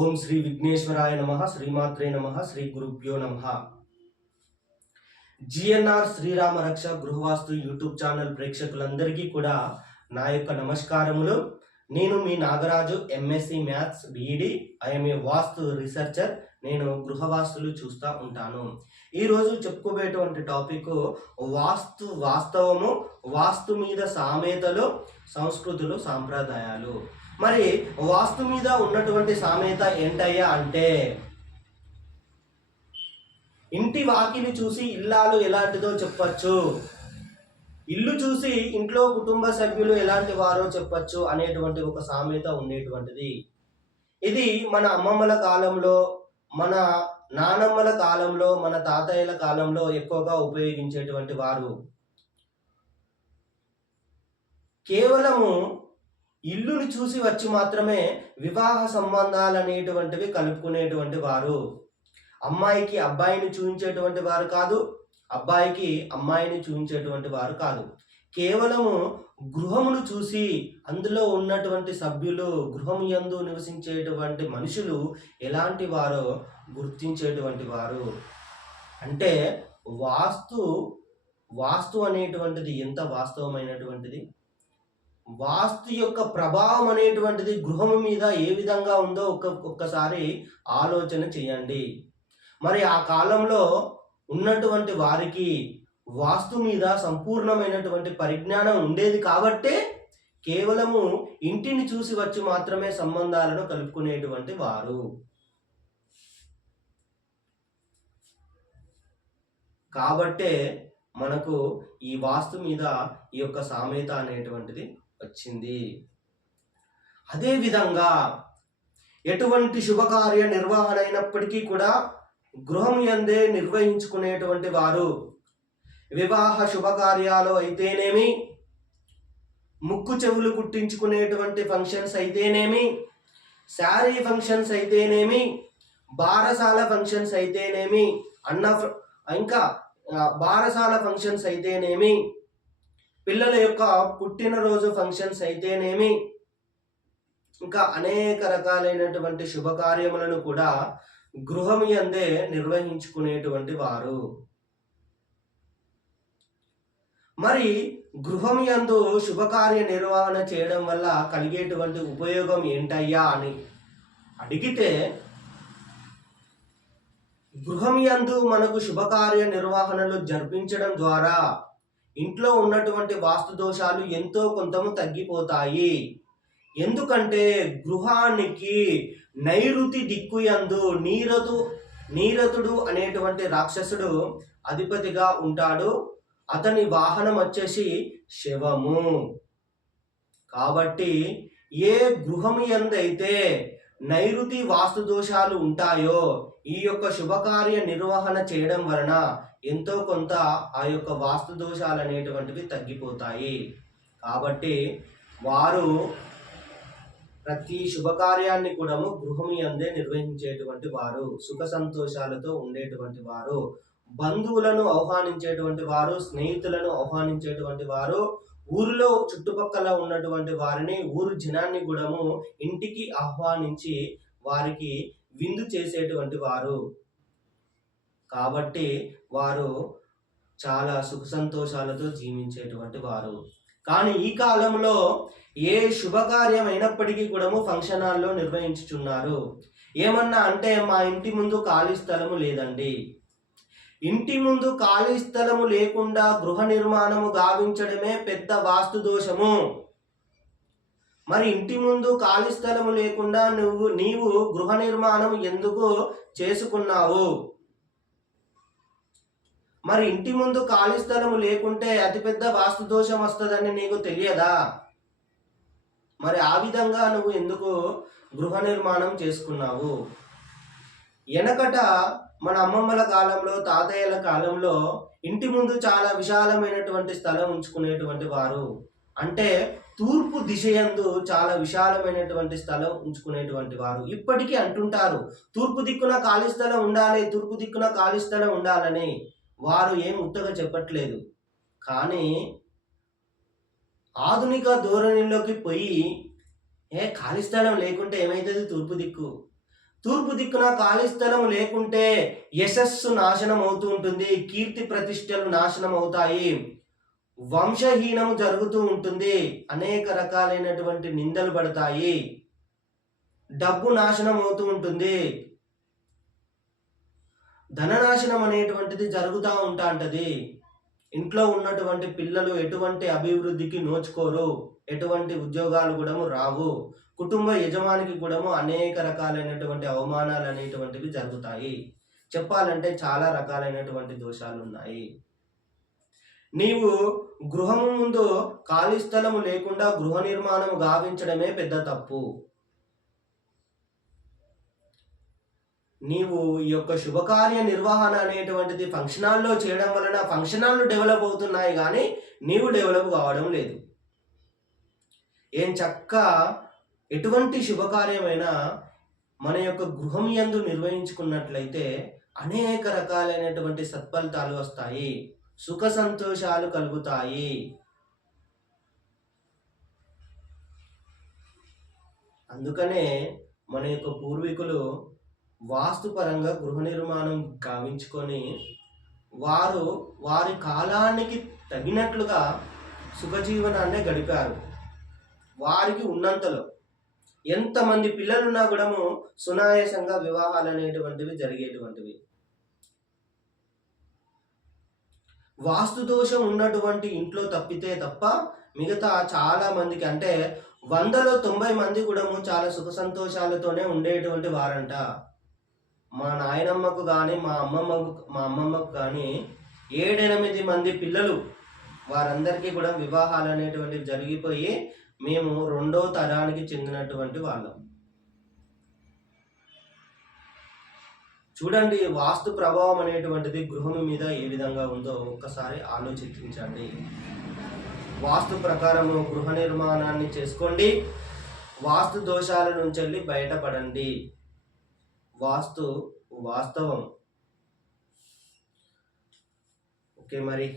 ఓం శ్రీ విఘ్నేశ్వరాయ నమః, శ్రీమాత్రే నమః, శ్రీ గురుభ్యో నమః. జిఎన్ఆర్ శ్రీరామ రక్ష గృహవాస్తు యూట్యూబ్ ఛానల్ ప్రేక్షకులందరికీ కూడా నా యొక్క నమస్కారములు. నేను మీ Nagaraju, MSc maths BEd. I'm a vastu researcher. నేను గృహవాస్తులు చూస్తూ ఉంటాను. ఈరోజు చెప్పుకోబోయేటువంటి టాపిక్ వాస్తవము, వాస్తు మీద సామెతలు, సంస్కృతులు, సాంప్రదాయాలు. మరి వాస్తు మీద ఉన్నటువంటి సామెత ఏంటయ్యా అంటే, ఇంటి వాకిలి చూసి ఇల్లాలు ఎలాంటిదో చెప్పచ్చు, ఇల్లు చూసి ఇంట్లో కుటుంబ సభ్యులు ఎలాంటి వారో చెప్పచ్చు అనేటువంటి ఒక సామెత ఉండేటువంటిది. ఇది మన అమ్మమ్మల కాలంలో, మన నానమ్మల కాలంలో, మన తాతయ్యల కాలంలో ఎక్కువగా ఉపయోగించేటువంటి వారు. కేవలము ఇల్లుని చూసి వచ్చి మాత్రమే వివాహ సంబంధాలు అనేటువంటివి కలుపుకునేటువంటి వారు. అమ్మాయికి అబ్బాయిని చూపించేటువంటి వారు కాదు, అబ్బాయికి అమ్మాయిని చూపించేటువంటి వారు కాదు. కేవలము గృహమును చూసి అందులో ఉన్నటువంటి సభ్యులు, గృహం యందు నివసించేటువంటి మనుషులు ఎలాంటి వారో గుర్తించేటువంటి వారు. అంటే వాస్తు అనేటువంటిది ఎంత వాస్తవమైనటువంటిది. వాస్తు యొక్క ప్రభావం అనేటువంటిది గృహం మీద ఏ విధంగా ఉందో ఒక్కసారి ఆలోచన చేయండి. మరి ఆ కాలంలో ఉన్నటువంటి వారికి వాస్తు మీద సంపూర్ణమైనటువంటి పరిజ్ఞానం ఉండేది కాబట్టే కేవలము ఇంటిని చూసి వచ్చి మాత్రమే సంబంధాలను కలుపుకునేటువంటి వారు. కాబట్టే మనకు ఈ వాస్తు మీద ఈ యొక్క సామెత అనేటువంటిది వచ్చింది. అదేవిధంగా ఎటువంటి శుభకార్య నిర్వహణ అయినప్పటికీ కూడా గృహం యందే నిర్వహించుకునేటువంటి వారు. వివాహ శుభకార్యాలు అయితేనేమి, ముక్కు చెవులు కుట్టించుకునేటువంటి ఫంక్షన్స్ అయితేనేమి, శారీ ఫంక్షన్స్ అయితేనేమి, బారసాల ఫంక్షన్స్ అయితేనేమి, ఇంకా బారసాల ఫంక్షన్స్ అయితేనేమి, పిల్లల యొక్క పుట్టినరోజు ఫంక్షన్స్ అయితేనేమి, ఇంకా అనేక రకాలైనటువంటి శుభకార్యములను కూడా గృహం యందే నిర్వహించుకునేటువంటి వారు. మరి గృహం యందు శుభకార్య నిర్వహణ చేయడం వల్ల కలిగేటువంటి ఉపయోగం ఏంటయ్యా అని అడిగితే, గృహం యందు మనకు శుభకార్య నిర్వహణలు జరిపించడం ద్వారా ఇంట్లో ఉన్నటువంటి వాస్తు దోషాలు ఎంతో కొంతము తగ్గిపోతాయి. ఎందుకంటే గృహానికి నైరుతి దిక్కు యందు నీరతుడు అనేటువంటి రాక్షసుడు అధిపతిగా ఉంటాడు. అతని వాహనం వచ్చేసి శవము. కాబట్టి ఏ గృహము యందైతే నైరుతి వాస్తు దోషాలు ఉంటాయో ఈ యొక్క శుభకార్య నిర్వహణ చేయడం వలన ఎంతో కొంత ఆ యొక్క వాస్తు దోషాలు అనేటువంటివి తగ్గిపోతాయి. కాబట్టి వారు ప్రతి శుభకార్యాన్ని కూడా గృహం యందే నిర్వహించేటువంటి వారు, సుఖ సంతోషాలతో ఉండేటువంటి వారు, బంధువులను ఆహ్వానించేటువంటి వారు, స్నేహితులను ఆహ్వానించేటువంటి వారు, ఊరిలో చుట్టుపక్కల ఉన్నటువంటి వారిని, ఊరు జనాన్ని కూడా ఇంటికి ఆహ్వానించి వారికి విందు చేసేటువంటి వారు. కాబట్టి వారు చాలా సుఖ సంతోషాలతో జీవించేటువంటి వారు. కానీ ఈ కాలంలో ఏ శుభకార్యం అయినప్పటికీ కూడా ఫంక్షన్ హాల్లో నిర్వహించుచున్నారు. ఏమన్నా అంటే, మా ఇంటి ముందు ఖాళీ స్థలము లేదండి. ఇంటి ముందు ఖాళీ స్థలము లేకుండా గృహ నిర్మాణము గావించడమే పెద్ద వాస్తు దోషము. మరి ఇంటి ముందు ఖాళీ స్థలము లేకుండా నీవు గృహ నిర్మాణం ఎందుకు చేసుకున్నావు? మరి ఇంటి ముందు ఖాళీ స్థలము లేకుంటే అతిపెద్ద వాస్తు దోషం వస్తుందని నీకు తెలియదా? మరి ఆ విధంగా నువ్వు ఎందుకు గృహ నిర్మాణం చేసుకున్నావు? వెనకట మన అమ్మమ్మల కాలంలో, తాతయ్యల కాలంలో ఇంటి ముందు చాలా విశాలమైనటువంటి స్థలం ఉంచుకునేటువంటి వారు. అంటే తూర్పు దిశయందు చాలా విశాలమైనటువంటి స్థలం ఉంచుకునేటువంటి వారు. ఇప్పటికీ అంటుంటారు, తూర్పు దిక్కున ఖాళీ స్థలం ఉండాలి, తూర్పు దిక్కున ఖాళీ స్థలం ఉండాలని. వారు ఏం ఉత్తగా చెప్పట్లేదు. కానీ ఆధునిక ధోరణిలోకి పోయి, ఖాళీ స్థలం లేకుంటే ఏమవుతుంది? తూర్పు దిక్కు తూర్పు దిక్కున ఖాళీ స్థలం లేకుంటే యశస్సు నాశనం అవుతూ ఉంటుంది, కీర్తి ప్రతిష్టలు నాశనం అవుతాయి, వంశహీనము జరుగుతూ ఉంటుంది, అనేక రకాలైనటువంటి నిందలు పడతాయి, డబ్బు నాశనం అవుతూ ఉంటుంది, ధననాశనం అనేటువంటిది జరుగుతూ ఉంటది. ఇంట్లో ఉన్నటువంటి పిల్లలు ఎటువంటి అభివృద్ధికి నోచుకోరు, ఎటువంటి ఉద్యోగాలు కూడా రావు, కుటుంబ యజమానికి కూడా అనేక రకాలైనటువంటి అవమానాలు అనేటువంటివి జరుగుతాయి. చెప్పాలంటే చాలా రకాలైనటువంటి దోషాలు ఉన్నాయి. నీవు గృహము ముందు ఖాళీ స్థలము లేకుండా గృహ నిర్మాణం గావించడమే పెద్ద తప్పు. నీవు ఈ యొక్క శుభకార్య నిర్వహణ అనేటువంటిది ఫంక్షన్ హాల్లో చేయడం వలన ఫంక్షన్ హాల్ డెవలప్ అవుతున్నాయి కానీ నీవు డెవలప్ కావడం లేదు. ఏం చక్క ఎటువంటి శుభకార్యమైనా మన యొక్క గృహం యందు నిర్వహించుకున్నట్లయితే అనేక రకాలైనటువంటి సత్ఫలితాలు వస్తాయి, సుఖ సంతోషాలు కలుగుతాయి. అందుకనే మన యొక్క పూర్వీకులు వాస్తుపరంగా గృహ నిర్మాణం గావించుకొని వారు వారి కాలానికి తగినట్లుగా సుఖజీవనాన్ని గడిపారు. వారికి ఉన్నంతలో ఎంతమంది పిల్లలున్నా కూడా సునాయాసంగా వివాహాలు అనేటువంటివి జరిగేటువంటివి. వాస్తు దోషం ఉన్నటువంటి ఇంట్లో తప్పితే తప్ప మిగతా చాలా మందికి, అంటే 100లో 90 మంది కూడా చాలా సుఖ సంతోషాలతోనే ఉండేటువంటి వారంట. మా నాయనమ్మకు కానీ మా అమ్మమ్మకు కానీ 7-8 మంది పిల్లలు, వారందరికీ కూడా వివాహాలు అనేటువంటివి జరిగిపోయి మేము 2వ తరానికి చెందినటువంటి వాళ్ళం. చూడండి వాస్తు ప్రభావం అనేటువంటిది గృహం మీద ఏ విధంగా ఉందో ఒక్కసారి ఆలోచించండి. వాస్తు ప్రకారము గృహ నిర్మాణాన్ని చేసుకోండి, వాస్తు దోషాల నుంచి వెళ్ళి బయటపడండి. వాస్తవం. ఓకే మరి.